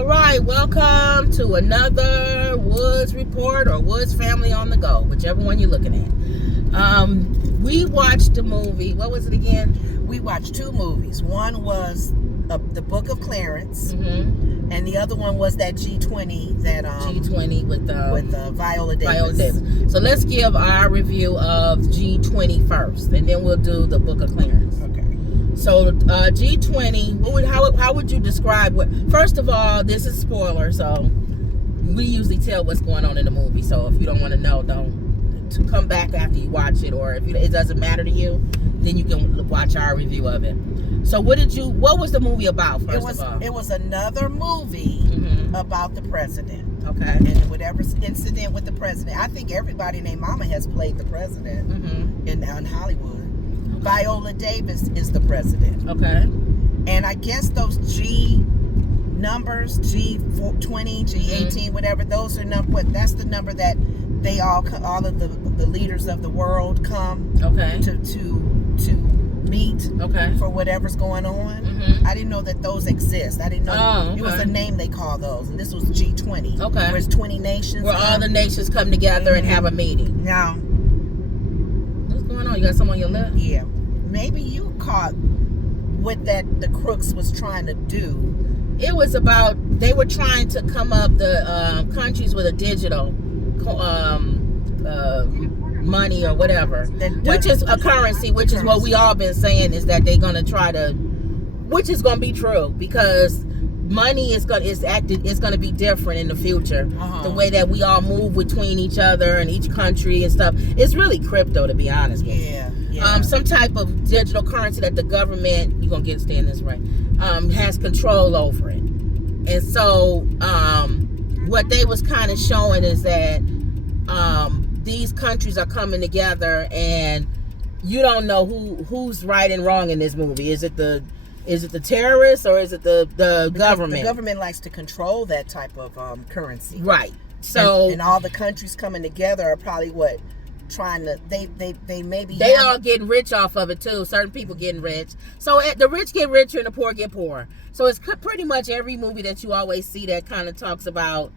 All right, welcome to another Woods Report or Woods Family on the Go, whichever one you're looking at. We watched the movie. What was it again? We watched two movies. One was the Book of Clarence, and the other one was that G20 that G20 with Viola Davis. Viola Davis. So let's give our review of G20 first, and then we'll do the Book of Clarence. Okay. So G20, how would you describe what? First of all, this is spoiler, so we usually tell what's going on in the movie. So if you don't want to know, don't come back after you watch it, or if it doesn't matter to you, then you can watch our review of it. So what was the movie about? First of all, it was another movie about the president. Okay. And whatever incident with the president, I think everybody and their mama has played the president in Hollywood. Viola Davis is the president. Okay. And I guess those G numbers, G20, G18, whatever, those are that's the number that they all of the leaders of the world come to meet for whatever's going on. I didn't know that those exist. I didn't know it was a name they call those, and this was G20. Okay. Where it's 20 nations. Where all the nations come together and have a meeting. Now, what's going on? You got something on your lip? Yeah. Maybe you caught what the crooks was trying to do. It was about, they were trying to come up the countries with a digital money or whatever, which is a currency, which is what we all been saying is that they're going to try to, which is going to be true, because money is going to be different in the future. The way that we all move between each other and each country and stuff. It's really crypto, to be honest with you. Yeah. Some type of digital currency that the government, you're going to stay in this right, has control over it. And so what they was kind of showing is that these countries are coming together, and you don't know who's right and wrong in this movie. Is it the terrorists, or is it the government? The government likes to control that type of currency. Right. So and all the countries coming together are probably trying to they all getting rich off of it too. Certain people getting rich. So the rich get richer and the poor get poorer. So it's pretty much every movie that you always see that kind of talks about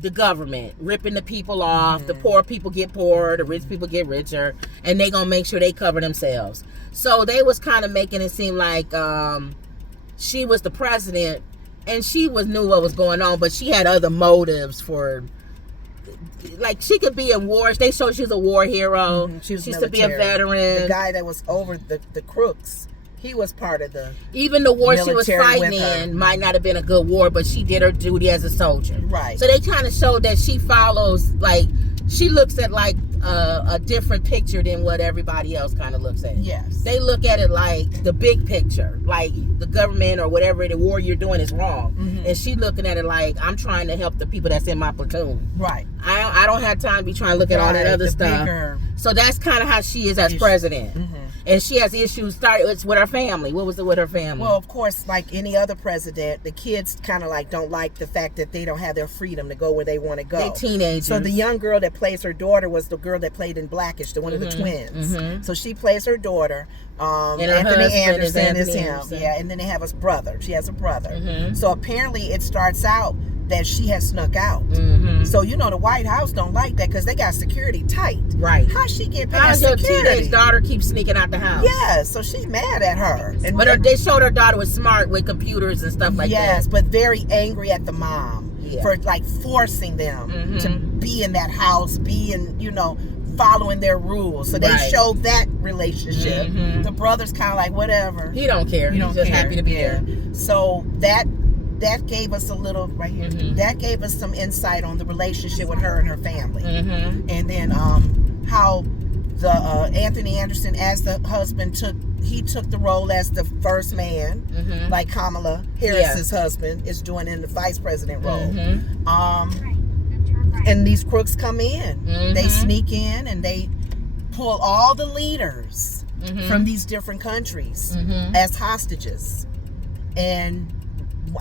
the government ripping the people off. The poor people get poorer, the rich people get richer, and they gonna make sure they cover themselves. So they was kind of making it seem like she was the president and she knew what was going on, but she had other motives for, like, she could be in wars. They showed she's a war hero. She used to be a veteran. The guy that was over the crooks, he was part of the even the war she was fighting in might not have been a good war, but she did her duty as a soldier. Right. So they kind of showed that she follows, like, she looks at like a different picture than what everybody else kind of looks at. Yes. They look at it like the big picture, like the government or whatever the war you're doing is wrong, and she looking at it like, I'm trying to help the people that's in my platoon. Right. I don't have time to be trying to look at all that other stuff. So that's kind of how she is as president. And she has issues with her family. What was it with her family? Well, of course, like any other president, the kids kind of like don't like the fact that they don't have their freedom to go where they want to go. They teenagers. So the young girl that plays her daughter was the girl that played in Blackish, one of the twins. So she plays her daughter. And Anthony Anderson is him. Yeah, and then they have a brother. She has a brother. So apparently it starts out that she has snuck out. So the White House don't like that because they got security tight. Right. How she get past security? Your teenage daughter keeps sneaking out the house. Yeah, so she's mad at her. But they showed her daughter was smart with computers and stuff like that. Yes, but very angry at the mom for like forcing them to be in that house, following their rules. So they showed that relationship. The brother's kind of like, whatever. He don't care. He's just happy to be there. So that gave us a little right here. That gave us some insight on the relationship with her and her family, and then how the Anthony Anderson as the husband took the role as the first man, like Kamala Harris's husband is doing in the vice president role. And these crooks come in, they sneak in and they pull all the leaders from these different countries as hostages, and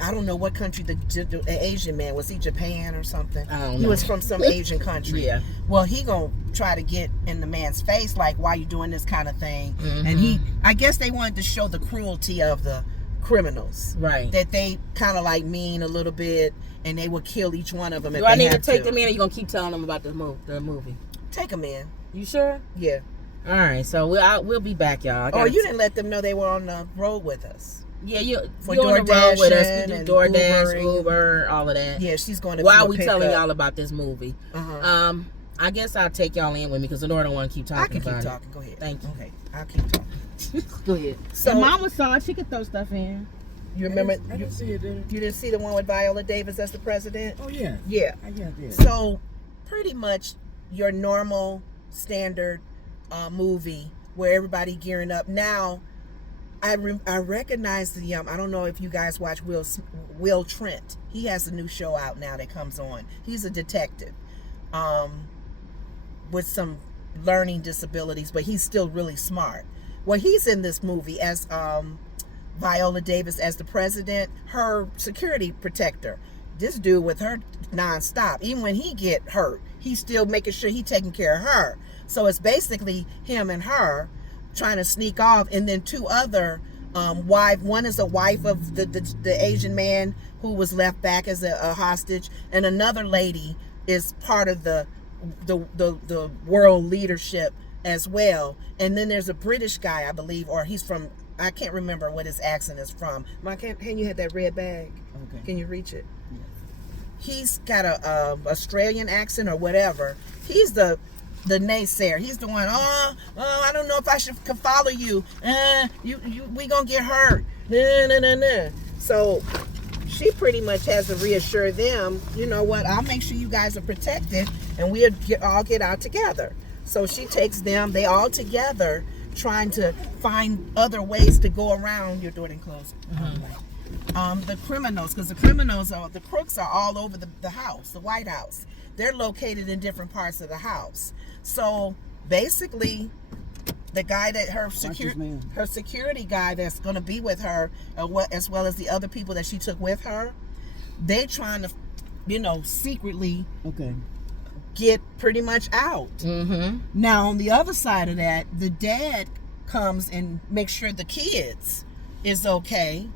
I don't know what country the Asian man was. He Japan or something? I don't know. He was from some Asian country. Yeah. Well, he gonna try to get in the man's face like, why you doing this kind of thing? And I guess they wanted to show the cruelty of the criminals. Right. That they kind of like mean a little bit, and they will kill each one of them. Do I need to take them in, or you gonna keep telling them about the movie? Take them in. You sure? Yeah. All right. So we'll be back, y'all. Oh, you didn't let them know they were on the road with us. Yeah, you're For on the road with us. We do and DoorDash, Ubering. Uber, all of that. Yeah, she's going to. While we telling y'all about this movie, Uh-huh. I guess I'll take y'all in with me because Lenore don't want to keep talking. I can about keep talking. Go ahead. Thank you. Okay, I'll keep talking. Go ahead. So, and Mama saw it. She could throw stuff in. You remember? I didn't see it, did I? You didn't see the one with Viola Davis as the president? Oh, yeah. Yeah. I did. So, pretty much your normal standard movie where everybody gearing up. Now, I recognize the I don't know if you guys watch Will Trent. He has a new show out now that comes on. He's a detective with some learning disabilities, but he's still really smart. Well, he's in this movie as Viola Davis as the president, her security protector. This dude with her nonstop. Even when he get hurt, he's still making sure he's taking care of her. So it's basically him and her trying to sneak off, and then two other one is a wife of the Asian man who was left back as a hostage, and another lady is part of the world leadership as well. And then there's a British guy, I believe, or he's from, I can't remember what his accent is from. Can you have that red bag? Okay. Can you reach it? Yeah. He's got a Australian accent or whatever. He's the naysayer. He's the one. I don't know if I could follow you. We gonna get hurt. Nah. So she pretty much has to reassure them. You know what? I'll make sure you guys are protected, and we'll all get out together. So she takes them. They all together trying to find other ways to go around. Your door didn't close. The criminals, because the crooks are all over the house, the White House. They're located in different parts of the house. So basically, the guy that her security guy that's going to be with her, as well as the other people that she took with her, they trying to, secretly get pretty much out. Now on the other side of that, the dad comes and makes sure the kids is okay,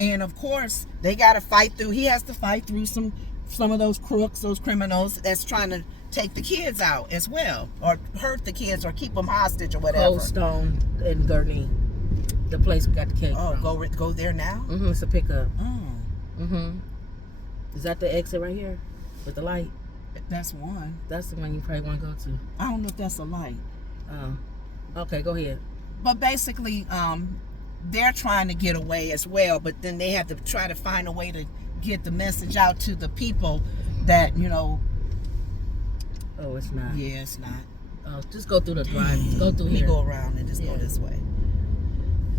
and of course they got to fight through. He has to fight through some of those crooks, those criminals that's trying to take the kids out as well, or hurt the kids, or keep them hostage, or whatever. Cold Stone and Gurney, the place we got the cake from. Go there now. It's a pickup. Oh. Is that the exit right here with the light? That's one. That's the one you probably want to go to. I don't know if that's a light. Oh, okay, go ahead. But basically, they're trying to get away as well, but then they have to try to find a way to get the message out to the people that, Oh, it's not. Yeah, it's not. Oh, just go through the drive. Go through Let me here. go around and just go this way.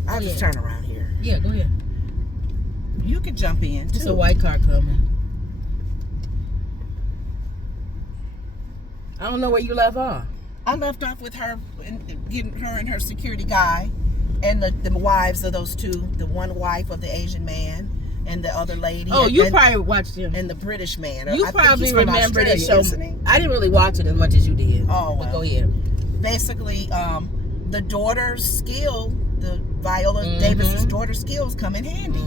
I'll just turn around here. Yeah, go ahead. You can jump in, too. There's a white car coming. I don't know where you left off. I left off with her and getting her and her security guy and the wives of those two. The one wife of the Asian man and the other lady. Oh, you probably watched him. And the British man. You probably remember the show. Isn't he? I didn't really watch it as much as you did. Oh, well. But go ahead. Basically, the daughter's skill, the Viola Davis's daughter's skills come in handy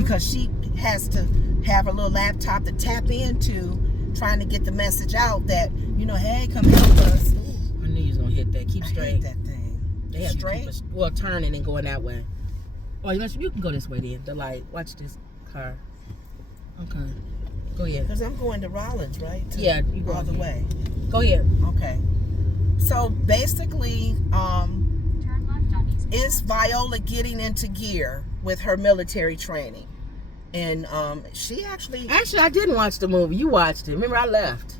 because she has to have a little laptop to tap into, trying to get the message out that, hey, come help us. Ooh, I knew you was gonna hit that. Keep straight. I hate that thing. They have Straight? turning and going that way. Oh, you can go this way then. The light. Watch this car. Okay. Go ahead. Because I'm going to Rollins, right? Yeah, you go all the way. Go ahead. Okay. So basically, is Viola getting into gear with her military training? And she actually, I didn't watch the movie. You watched it. Remember, I left.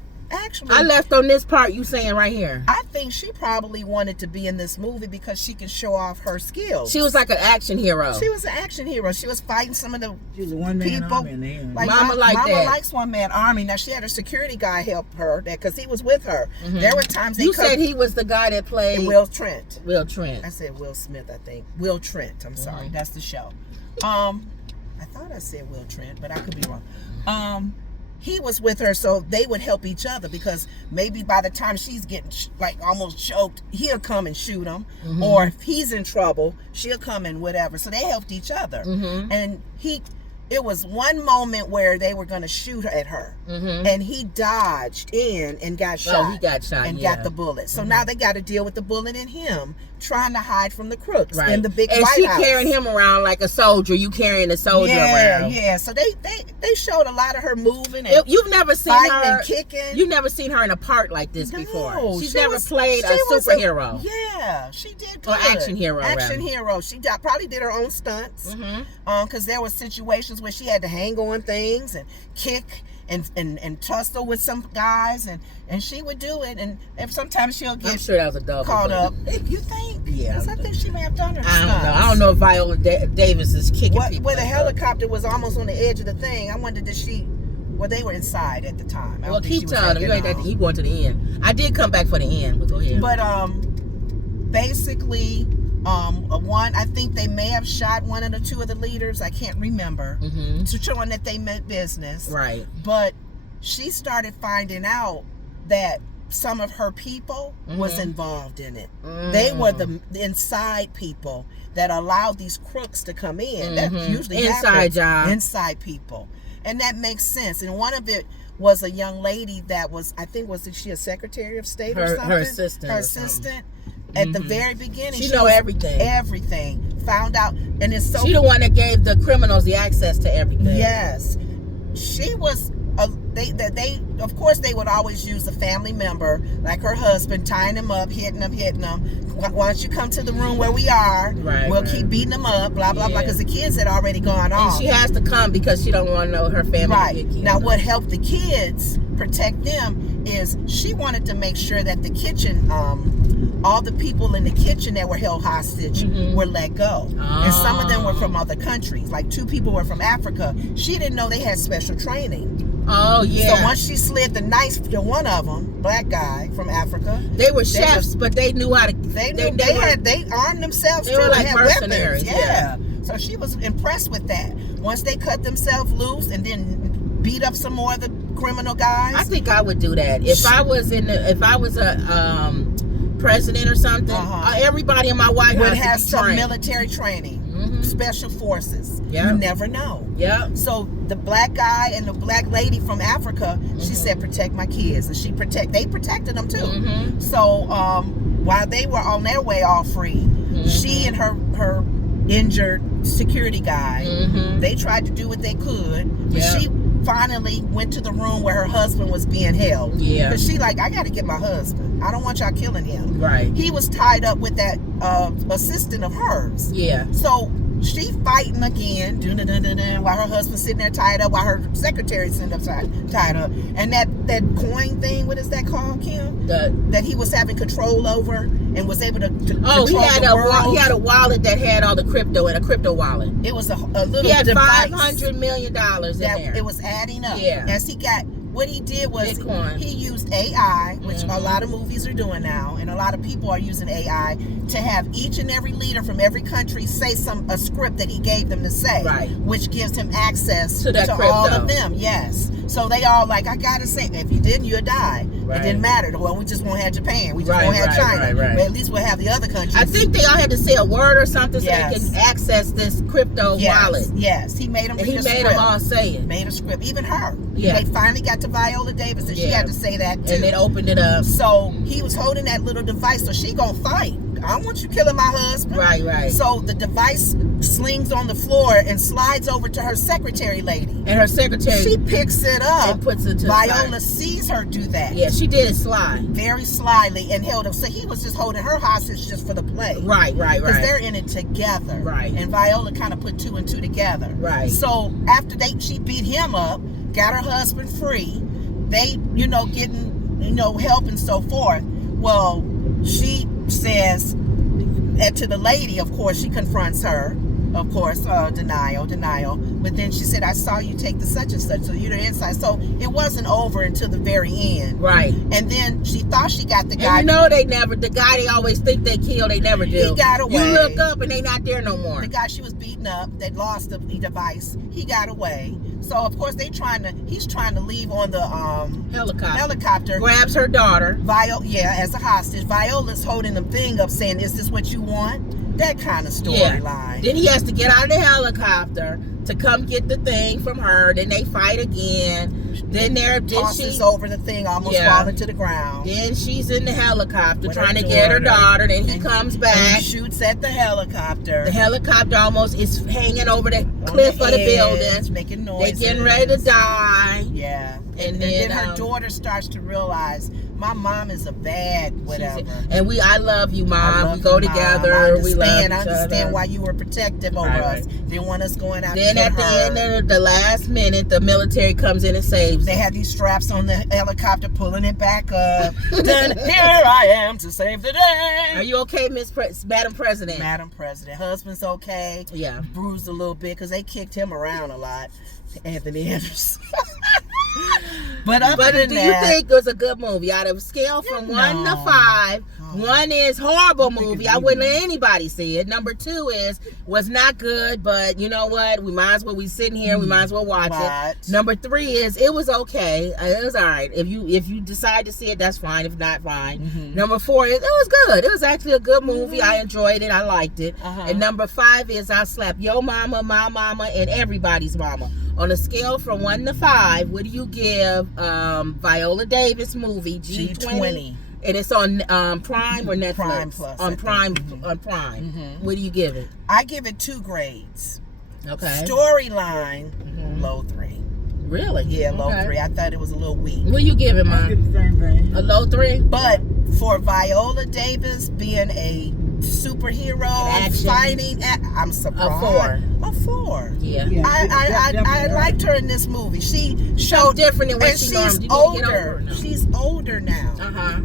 I left on this part you saying right here. I think she probably wanted to be in this movie because she can show off her skills. She was like an action hero. She was an action hero. She was fighting some of the She was a one-man people. army in the end. Like Mama likes one-man army. Now, she had her security guy help her because he was with her. There were times you said he was the guy that played Will Trent. Will Trent. I said Will Smith, I think. Will Trent. I'm sorry. That's the show. I thought I said Will Trent, but I could be wrong. he was with her so they would help each other, because maybe by the time she's getting like almost choked, he'll come and shoot him, or if he's in trouble, she'll come and whatever. So they helped each other. And it was one moment where they were going to shoot at her, and he dodged in and got shot. Oh, he got shot and got the bullet. So now they got to deal with the bullet in him, trying to hide from the crooks in the big White House. And she carrying him around like a soldier. You carrying a soldier around. Yeah. So they showed a lot of her moving. And you've never seen her and kicking. You've never seen her in a part like this before. She's never played a superhero. She did good. Or action hero. Hero. She probably did her own stunts. Because there were situations where she had to hang on things and kick and tussle with some guys, and she would do it, and sometimes she'll get I'm sure that was a double caught up. You think? Yeah. Because I think she may have done her I don't know if Viola Davis is kicking people. Where the helicopter was almost on the edge of the thing, I wondered, did she... Well, they were inside at the time. Well, keep telling them. You going to the end. I did come back for the end, but go ahead. But basically... I think they may have shot one of the two of the leaders. I can't remember. To showing that they meant business. Right. But she started finding out that some of her people was involved in it. They were the inside people that allowed these crooks to come in. That usually inside job. Inside people. And that makes sense. And one of it was a young lady that was, I think, was she a Secretary of State or something? Her assistant. Her assistant. At the very beginning, she know everything. Everything. Found out, and it's so. She the one that gave the criminals the access to everything. Yes, she was. They of course they would always use a family member like her husband, tying him up, hitting them. Why don't you come to the room where we are? We'll keep beating them up, blah blah blah. Because the kids had already gone off. And she has to come because she don't want to know her family. Right. Now, what helped the kids protect them is she wanted to make sure that the kitchen, all the people in the kitchen that were held hostage were let go. And some of them were from other countries. Like 2 people were from Africa. She didn't know they had special training. Oh, yeah. So once she slid the knife to one of them, black guy from Africa. They were chefs, but they knew how to... They armed themselves too. They were like had mercenaries. Weapons. Yeah. So she was impressed with that. Once they cut themselves loose and then beat up some more of the criminal guys. I think I would do that. If I was a president or something, everybody in my White House would have some military training. Special forces. You never know. So the black guy and the black lady from Africa, she said, protect my kids. And they protected them too. So while they were on their way all free, she and her injured security guy, they tried to do what they could. But she finally went to the room where her husband was being held. Because she like, I got to get my husband. I don't want y'all killing him. Right. He was tied up with that assistant of hers. So she fighting again, while her husband's sitting there tied up, while her secretary sitting up tied up. And that coin thing, what is that called, Kim? That he was having control over and was able to control he had the world. He had a wallet that had all the crypto in a crypto wallet. It was a little He had device $500 million in there. It was adding up. As he got... What he did was Bitcoin. He used AI, which a lot of movies are doing now, and a lot of people are using AI to have each and every leader from every country say a script that he gave them to say, which gives him access to all of them. Yes. So they all like, I gotta say, if you didn't, you'll die. It didn't matter. Well, we just won't have Japan. We just won't have China. But at least we'll have the other countries. I think they all had to say a word or something so they can access this crypto wallet. Yes. He made them read a script. He made them all say it. Made a script. Even her. They finally got to Viola Davis and she had to say that too. And it opened it up. So he was holding that little device, so she gonna fight. I don't want you killing my husband. Right. So the device slings on the floor and slides over to her secretary lady. And her secretary... She picks it up. And puts it to Viola sees her do that. Yeah, she did it sly. Very slyly and held him. So he was just holding her hostage just for the play. Right. Because they're in it together. Right. And Viola kind of put 2 and 2 together. Right. So after she beat him up, got her husband free, they, getting, help and so forth. Well, she says, and to the lady, of course, she confronts her Of course, denial. But then she said, I saw you take the such and such, so you're the inside. So it wasn't over until the very end. Right. And then she thought she got the guy. And the guy they always think they killed, they never do. He got away. You look up and they not there no more. The guy she was beating up, that lost the device, he got away. So of course he's trying to leave on the helicopter. Grabs her daughter. As a hostage. Viola's holding the thing up saying, is this what you want? That kind of storyline. Then he has to get out of the helicopter to come get the thing from her. Then they fight again. Then tosses over the thing, almost falling to the ground. Then she's in the helicopter trying to get her daughter. Then he comes back. And he shoots at the helicopter. The helicopter almost is hanging over the cliff of the building. Making noises. They're getting ready to die. Yeah. And then her daughter starts to realize, my mom is a bad whatever. I love you, Mom. We go together. I understand why you were protective over us. Didn't want us going out. Then at the end of the last minute, the military comes in and saves. They had these straps on the helicopter, pulling it back up. Then here I am to save the day. Are you okay, Madam President? Madam President. Husband's okay. Yeah. Bruised a little bit because they kicked him around a lot. Anthony Anderson. But do you think it was a good movie? Out of a scale from 1 to 5, 1 is horrible movie. I wouldn't let anybody see it. Number 2 was not good, but you know what? We might as well. We sitting here. We might as well watch it. Number 3 is it was okay. It was all right. If you decide to see it, that's fine. If not, fine. Number 4 is it was good. It was actually a good movie. I enjoyed it. I liked it. And number 5 is I slapped your mama, my mama, and everybody's mama. On a scale from 1 to 5, what do you give Viola Davis movie G20? And it's on Prime or Netflix? Prime Plus. On Prime. On Prime. What do you give it? I give it 2 grades. Okay. Storyline, low 3. Really? Yeah, low 3. I thought it was a little weak. What do you give it, Mom? I give the same thing. A low 3? But for Viola Davis being a superhero fighting, I'm surprised. A 4. Yeah. I liked her in this movie. She showed different than what and she she's normally older. She's older now.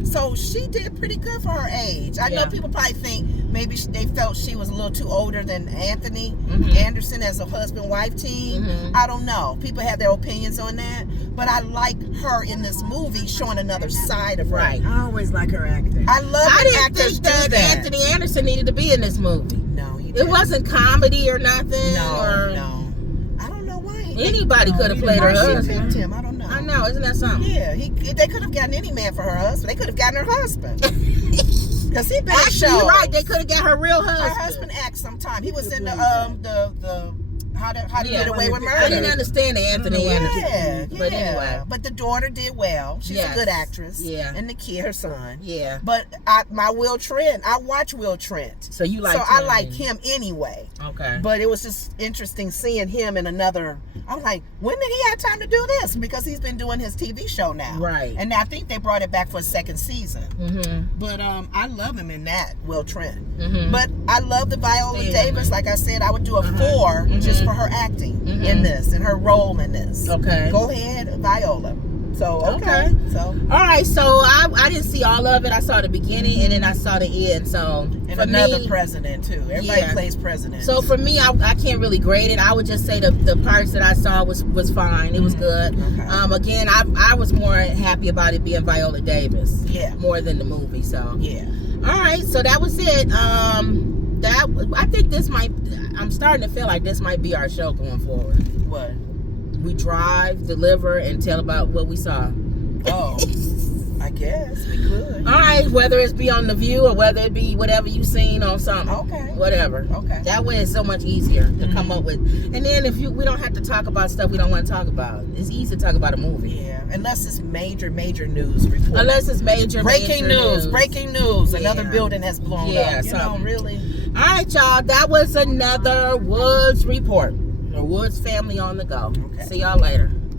So she did pretty good for her age. I know people probably think maybe they felt she was a little too older than Anthony Anderson as a husband-wife team. I don't know. People have their opinions on that. But I like her in this movie showing another side of her. Right. I always like her acting. I love when actors do that. Anthony Anderson needed to be in this movie. No, he it didn't. wasn't comedy or nothing. No. I don't know why. Anybody could have played her husband. Him. I don't know. I know, isn't that something? Yeah, they could have gotten any man for her husband. They could have gotten her husband. Because he been Actually, in shows. you're right. They could have got her real husband. Her husband acts sometime. He was in the How to Get Away with Murder. I didn't understand the Anthony Anderson. But anyway. But the daughter did well. She's a good actress. Yeah. And the kid, her son. Yeah. But I watch Will Trent. So you like him. I like him anyway. Okay. But it was just interesting seeing him in another. I'm like, when did he have time to do this? Because he's been doing his TV show now. Right. And I think they brought it back for a second season. But I love him in that, Will Trent. But I love the Viola Davis. Like I said, I would do a 4 just for her acting in this and her role in this. Okay. Go ahead, Viola. So okay. So all right. So I didn't see all of it. I saw the beginning and then I saw the end. So and another president too. Everybody plays president. So for me, I can't really grade it. I would just say the parts that I saw was fine. It was good. Okay. Again, I was more happy about it being Viola Davis. Yeah. More than the movie. So yeah. All right. So that was it. I think this I'm starting to feel like this might be our show going forward. What? We drive, deliver, and tell about what we saw. Oh, I guess we could. All right, whether it's be on The View or whether it be whatever you seen on something. Okay. Whatever. Okay. That way it's so much easier to come up with. And then we don't have to talk about stuff we don't want to talk about. It's easy to talk about a movie. Yeah, unless it's major news report. Unless it's major news. Breaking news. Another building has blown up. Yeah, you know, really. All right, y'all. That was another Woods Report. Or Woods Family on the Go. Okay. See y'all later.